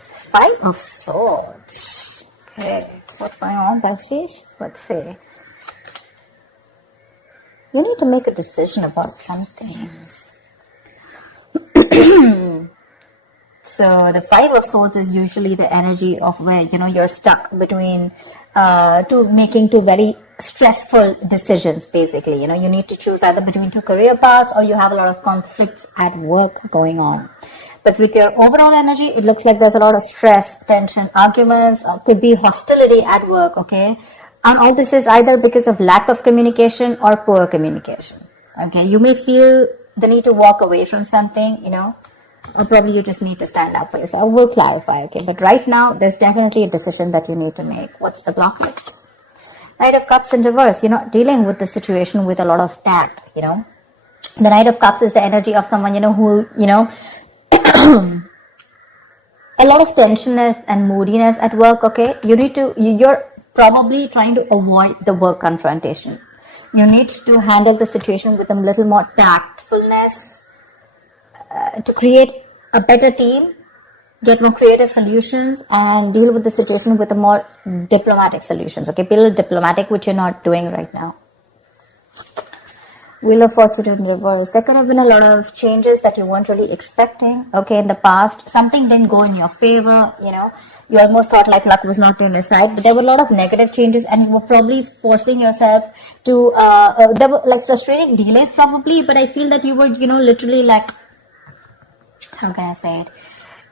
Five of Swords. Okay, what's going on, Pisces? Let's see. You need to make a decision about something. So the Five of Swords is usually the energy of where, you're stuck between making two very stressful decisions, basically. You need to choose either between two career paths, or you have a lot of conflicts at work going on. But with your overall energy, it looks like there's a lot of stress, tension, arguments, could be hostility at work, okay? And all this is either because of lack of communication or poor communication, okay? You may feel the need to walk away from something, or probably you just need to stand up for yourself. We'll clarify, okay? But right now, there's definitely a decision that you need to make. What's the blockage? Knight of Cups in reverse. You're not dealing with the situation with a lot of tact, The Knight of Cups is the energy of someone, who, a lot of tensionness and moodiness at work, okay? You're probably trying to avoid the work confrontation. You need to handle the situation with a little more tactfulness to create a better team, get more creative solutions, and deal with the situation with a more diplomatic solutions, okay? Be a little diplomatic, which you're not doing right now. Wheel of Fortune in reverse. There could have been a lot of changes that you weren't really expecting, okay, in the past. Something didn't go in your favor, You almost thought like luck was not on your side, but there were a lot of negative changes, and you were probably forcing yourself to, there were like frustrating delays probably, but I feel that you were, literally like, how can I say it?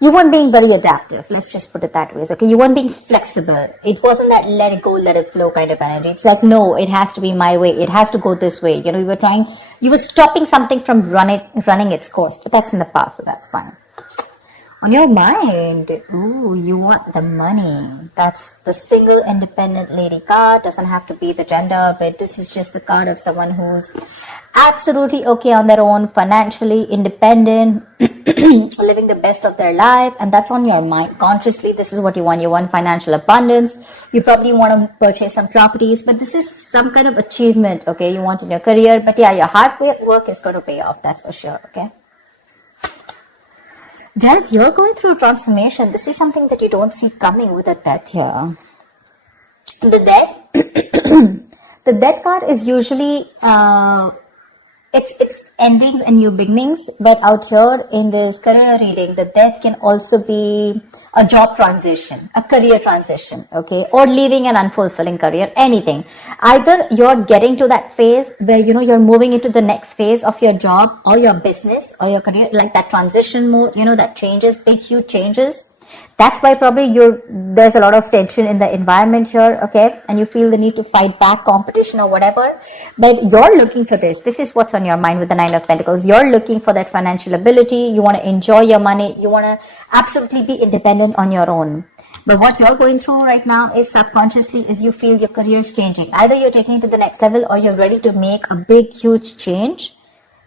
You weren't being very adaptive. Let's just put it that way. Okay, you weren't being flexible. It wasn't that let it go, let it flow kind of energy. It's like, no, it has to be my way. It has to go this way. You were stopping something from running its course, but that's in the past, so that's fine. On your mind, you want the money. That's the single independent lady card. Doesn't have to be the gender, but this is just the card of someone who's absolutely okay on their own, financially independent, living the best of their life, and that's on your mind. Consciously, this is what you want. You want financial abundance. You probably want to purchase some properties, but this is some kind of achievement, okay, you want in your career. But yeah, your hard work is going to pay off, that's for sure, okay? Death, you're going through a transformation. This is something that you don't see coming with a death here. The death card is usually it's endings and new beginnings, but out here in this career reading, the death can also be a job transition, a career transition, okay, or leaving an unfulfilling career, anything. Either you're getting to that phase where, you're moving into the next phase of your job or your business or your career, like that transition mode, that changes, big, huge changes. That's why probably there's a lot of tension in the environment here, okay? And you feel the need to fight back competition or whatever. But you're looking for this. This is what's on your mind with the Nine of Pentacles. You're looking for that financial ability. You want to enjoy your money. You want to absolutely be independent on your own. But what you're going through right now is subconsciously is you feel your career is changing. Either you're taking it to the next level or you're ready to make a big, huge change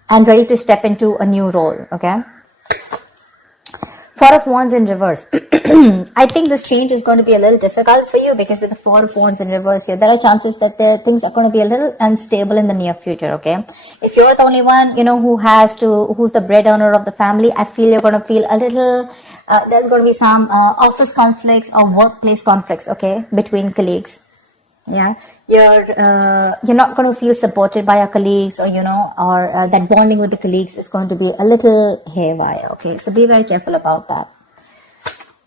and ready to step into a new role, okay? Four of Wands in reverse. I think this change is going to be a little difficult for you because with the Four of Wands in reverse here, there are chances that things are going to be a little unstable in the near future, okay? If you're the only one, who's the bread earner of the family, I feel you're going to feel a little, there's going to be some office conflicts or workplace conflicts, okay, between colleagues. Yeah. You're not going to feel supported by your colleagues, or that bonding with the colleagues is going to be a little haywire, okay? So be very careful about that.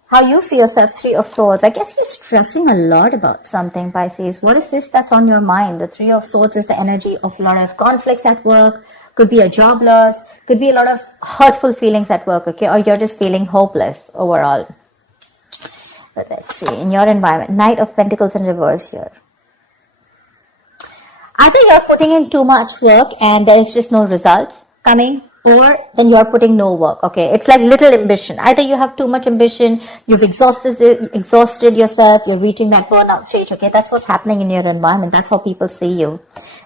How you see yourself, Three of Swords. I guess you're stressing a lot about something, Pisces. What is this that's on your mind? The Three of Swords is the energy of a lot of conflicts at work. Could be a job loss. Could be a lot of hurtful feelings at work, okay? Or you're just feeling hopeless overall. But let's see, in your environment, Knight of Pentacles in reverse here. Either you're putting in too much work and there is just no results coming, or then you're putting no work, okay? It's like little ambition. Either you have too much ambition, you've exhausted yourself, you're reaching that burnout stage, okay? That's what's happening in your environment. That's how people see you,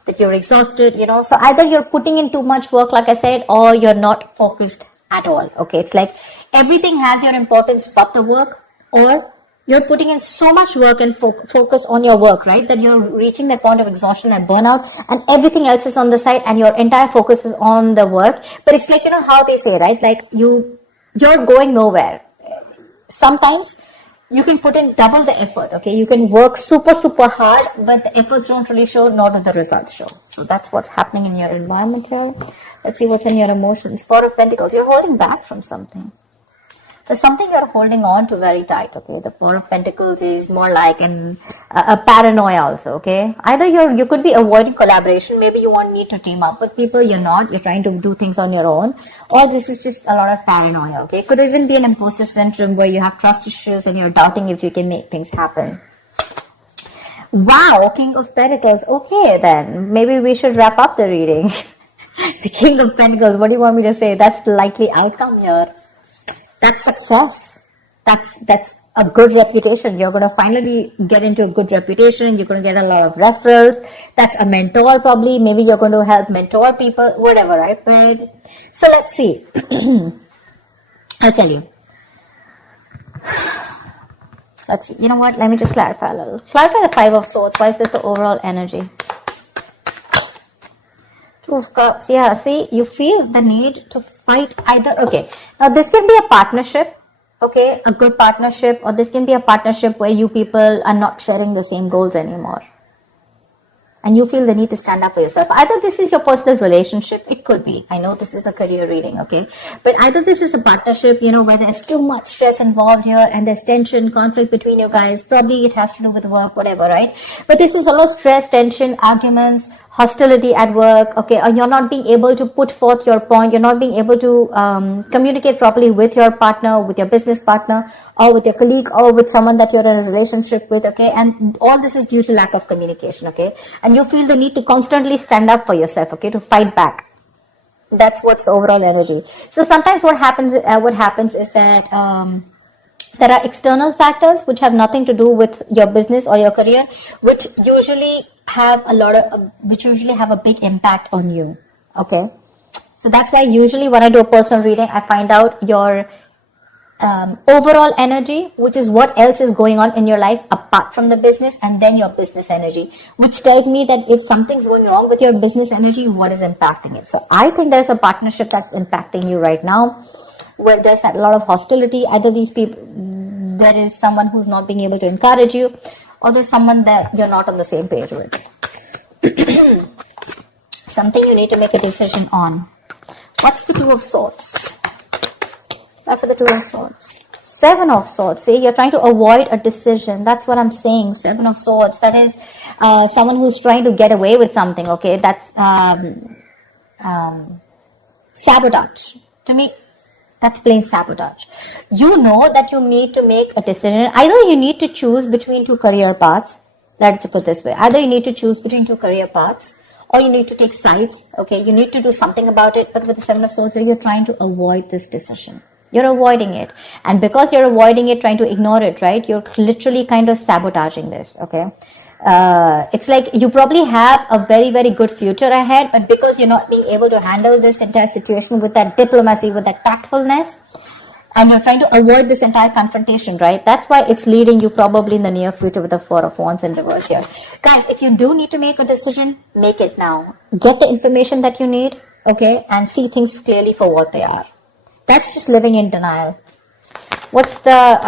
that you're exhausted, So either you're putting in too much work, like I said, or you're not focused at all, okay? It's like everything has your importance but the work, or you're putting in so much work and focus on your work, right? That you're reaching that point of exhaustion and burnout, and everything else is on the side and your entire focus is on the work. But it's like, how they say, right? Like you're going nowhere. sometimes you can put in double the effort, okay? You can work super, super hard, but the efforts don't really show, nor do the results show. So that's what's happening in your environment here. Let's see what's in your emotions. Four of Pentacles. You're holding back from something. There's something you're holding on to very tight, okay? The Four of Pentacles is more like a paranoia also, okay? Either you could be avoiding collaboration. Maybe you won't need to team up with people. You're not. You're trying to do things on your own. Or this is just a lot of paranoia, okay? It could even be an imposter syndrome where you have trust issues and you're doubting if you can make things happen. Wow, King of Pentacles. Okay, then. Maybe we should wrap up the reading. The King of Pentacles. What do you want me to say? That's the likely outcome here. That's success. That's a good reputation. You're going to finally get into a good reputation. You're going to get a lot of referrals. That's a mentor probably. Maybe you're going to help mentor people, whatever, right? But so let's see. I'll tell you. Let's see. You know what? Let me just clarify a little. Clarify the Five of Swords. Why is this the overall energy? Two of Cups. Yeah, see, you feel the need to fight either. Okay, now this can be a partnership, okay, a good partnership, or this can be a partnership where you people are not sharing the same goals anymore. And you feel the need to stand up for yourself. Either this is your personal relationship, it could be. I know this is a career reading, okay? But either this is a partnership, you know, where there's too much stress involved here and there's tension, conflict between you guys. Probably it has to do with work, whatever, right? But this is a lot of stress, tension, arguments, hostility at work, okay? Or you're not being able to put forth your point. You're not being able to communicate properly with your partner, with your business partner, or with your colleague, or with someone that you're in a relationship with, okay? And all this is due to lack of communication, okay? And you feel the need to constantly stand up for yourself, okay? To fight back. That's what's the overall energy. So sometimes what happens is that there are external factors which have nothing to do with your business or your career, which usually have a big impact on you, okay? So that's why usually when I do a personal reading, I find out your overall energy, which is what else is going on in your life apart from the business, and then your business energy, which tells me that if something's going wrong with your business energy, what is impacting it. So I think there's a partnership that's impacting you right now, where there's a lot of hostility. Either these people, there is someone who's not being able to encourage you, or there's someone that you're not on the same page with. Something you need to make a decision on. What's the Two of Swords? For the Two of Swords. Seven of Swords. See, you're trying to avoid a decision. That's what I'm saying. Seven of Swords. That is someone who's trying to get away with something. Okay, that's sabotage. To me, that's plain sabotage. You know that you need to make a decision. Either you need to choose between two career paths. Let's put it this way. Either you need to choose between two career paths, or you need to take sides. Okay, you need to do something about it. But with the Seven of Swords, you're trying to avoid this decision. You're avoiding it. And because you're avoiding it, trying to ignore it, right? You're literally kind of sabotaging this, okay? It's like you probably have a very, very good future ahead, but because you're not being able to handle this entire situation with that diplomacy, with that tactfulness, and you're trying to avoid this entire confrontation, right? That's why it's leading you probably in the near future with the Four of Wands in reverse here. Guys, if you do need to make a decision, make it now. Get the information that you need, okay? And see things clearly for what they are. That's just living in denial. What's the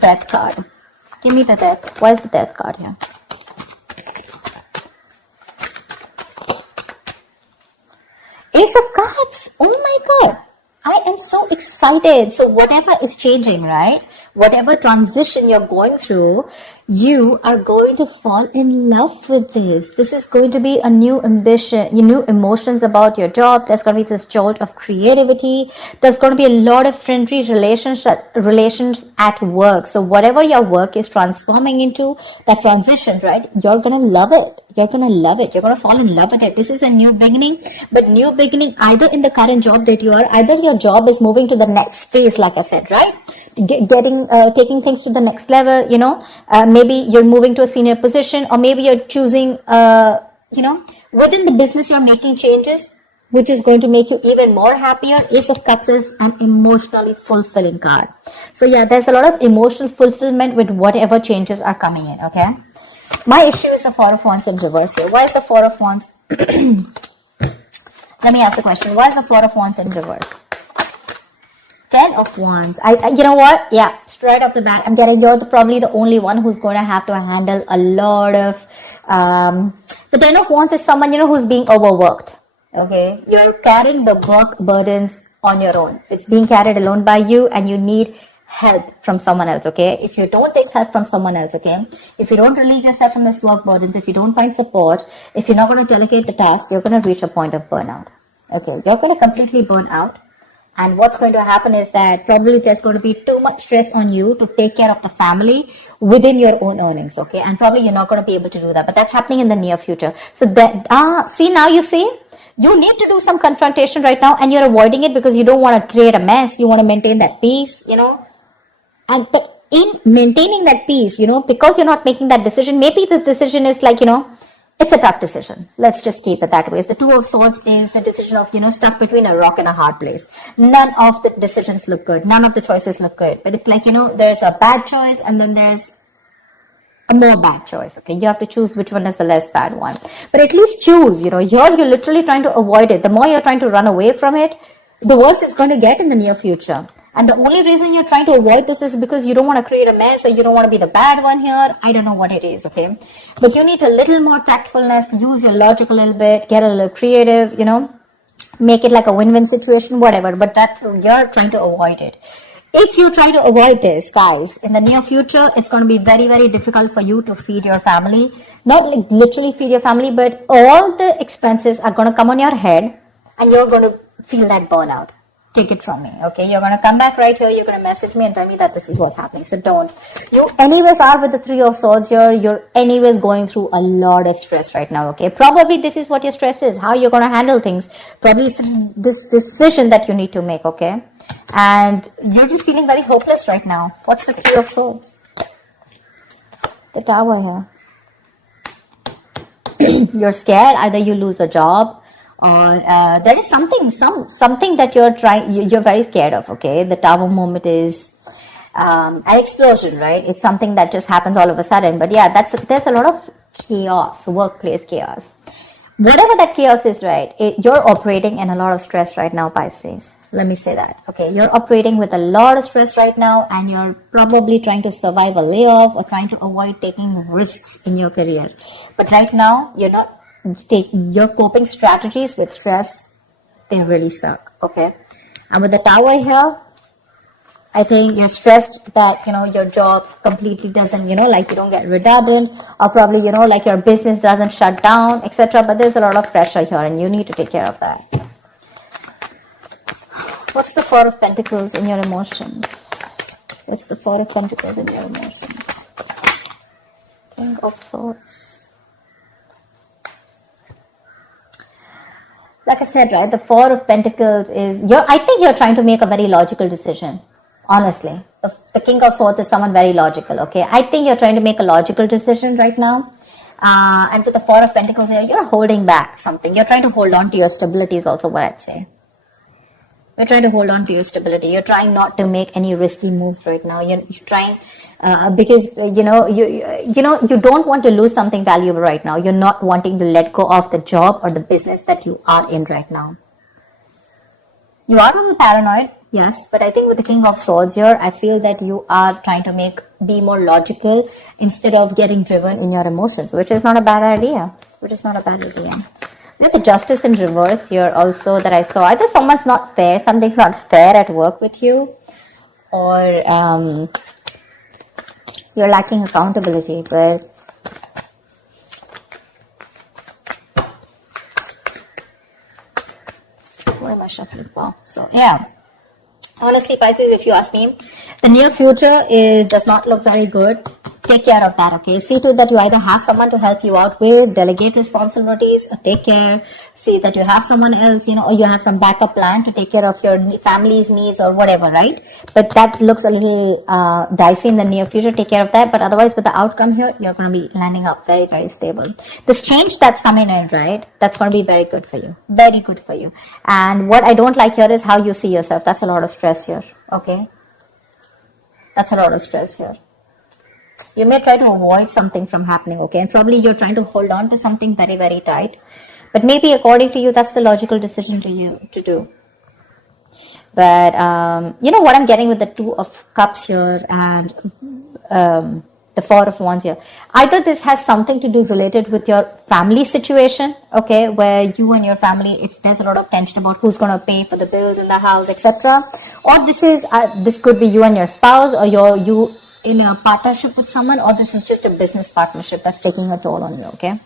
Death card? Give me the Death. Why is the Death card here? Ace of Cups. Oh my God. I am so excited. So whatever is changing, right? Whatever transition you're going through, you are going to fall in love with this. This is going to be a new ambition, new emotions about your job. There's going to be this jolt of creativity. There's going to be a lot of friendly relations at work. So whatever your work is transforming into, that transition, right? You're going to love it. You're going to love it. You're going to fall in love with it. This is a new beginning, but new beginning either in the current job that you are, either your job is moving to the next phase, like I said, right? Taking things to the next level, you know, maybe you're moving to a senior position, or maybe you're choosing, within the business, you're making changes, which is going to make you even more happier. Ace of Cups is an emotionally fulfilling card. So yeah, there's a lot of emotional fulfillment with whatever changes are coming in, okay? My issue is the Four of Wands in reverse here. Why is the Four of Wands? Let me ask the question. Why is the Four of Wands in reverse? Ten of Wands. You know what? Yeah, straight off the bat, I'm getting you're probably the only one who's going to have to handle a lot of. The Ten of Wands is someone, who's being overworked. Okay, you're carrying the work burdens on your own. It's being carried alone by you, and you need help from someone else. Okay, if you don't take help from someone else, okay, if you don't relieve yourself from this work burdens, if you don't find support, if you're not going to delegate the task, you're going to reach a point of burnout. Okay, you're going to completely burn out. And what's going to happen is that probably there's going to be too much stress on you to take care of the family within your own earnings, okay? And probably you're not going to be able to do that. But that's happening in the near future. So that, see, now you see, you need to do some confrontation right now, and you're avoiding it because you don't want to create a mess. You want to maintain that peace, And but in maintaining that peace, because you're not making that decision, maybe this decision is like, it's a tough decision. Let's just keep it that way. The Two of Swords is the decision of, stuck between a rock and a hard place. None of the decisions look good. None of the choices look good. But it's like, there's a bad choice and then there's a more bad choice. Okay, you have to choose which one is the less bad one. But at least choose, you're literally trying to avoid it. The more you're trying to run away from it, the worse it's going to get in the near future. And the only reason you're trying to avoid this is because you don't want to create a mess, or you don't want to be the bad one here. I don't know what it is, okay? But you need a little more tactfulness, use your logic a little bit, get a little creative, make it like a win-win situation, whatever. But that you're trying to avoid it. If you try to avoid this, guys, in the near future, it's going to be very, very difficult for you to feed your family. Not like literally feed your family, but all the expenses are going to come on your head, and you're going to feel that burnout. Take it from me, okay? You're going to come back right here, you're going to message me and tell me that this is what's happening. So don't. You anyways are with the Three of Swords here. You're anyways going through a lot of stress right now, okay? Probably this is what your stress is, how you're going to handle things. Probably it's this decision that you need to make, okay? And you're just feeling very hopeless right now. What's the Three of Swords? The Tower here. You're scared. Either you lose a job, or there is something that you're very scared of, okay? The Tower moment is an explosion, right? It's something that just happens all of a sudden. But yeah, there's a lot of chaos, workplace chaos. Whatever that chaos is, right? You're operating in a lot of stress right now, Pisces. Let me say that, okay? You're operating with a lot of stress right now, and you're probably trying to survive a layoff or trying to avoid taking risks in your career. But right now, you're not your coping strategies with stress, they really suck, okay? And with the Tower here, I think you're stressed that, your job completely doesn't, you don't get redundant, or probably, like your business doesn't shut down, etc. But there's a lot of pressure here, and you need to take care of that. What's the Four of Pentacles in your emotions? What's the Four of Pentacles in your emotions? King of Swords. Like I said, right, the Four of Pentacles is, I think you're trying to make a very logical decision, honestly. The King of Swords is someone very logical, okay? I think you're trying to make a logical decision right now. And with the Four of Pentacles here, you're holding back something. You're trying to hold on to your stability is also what I'd say. You're trying to hold on to your stability. You're trying not to make any risky moves right now. You're trying... because you don't want to lose something valuable right now. You're not wanting to let go of the job or the business that you are in right now. You are a little paranoid, yes, but I think with the King of Swords here, I feel that you are trying to be more logical instead of getting driven in your emotions, which is not a bad idea. We have the Justice in reverse here also that I saw. Either something's not fair at work with you, or you're lacking accountability, but what am I shuffling for? So yeah, honestly, Pisces, if you ask me, the near future does not look very good. Take care of that, okay? See to it that you either have someone to help you out with, delegate responsibilities, or take care. See that you have someone else, or you have some backup plan to take care of your family's needs or whatever, right? But that looks a little dicey in the near future. Take care of that. But otherwise, with the outcome here, you're going to be landing up very, very stable. This change that's coming in, right? That's going to be very good for you. Very good for you. And what I don't like here is how you see yourself. That's a lot of stress here, okay? That's a lot of stress here. You may try to avoid something from happening, okay? And probably you're trying to hold on to something very, very tight. But maybe according to you, that's the logical decision to do. But you know what I'm getting with the Two of Cups here and the Four of Wands here. Either this has something to do related with your family situation, okay, where you and your family, there's a lot of tension about who's going to pay for the bills in the house, etc. Or this could be you and your spouse, or you in a partnership with someone, or this is just a business partnership that's taking a toll on you, okay?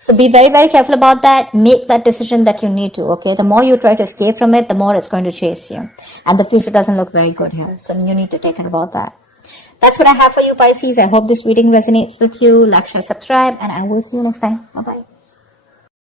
So be very, very careful about that. Make that decision that you need to, okay? The more you try to escape from it, the more it's going to chase you. And the future doesn't look very good here. So you need to take care about that. That's what I have for you, Pisces. I hope this reading resonates with you. Like, share, subscribe, and I will see you next time. Bye-bye.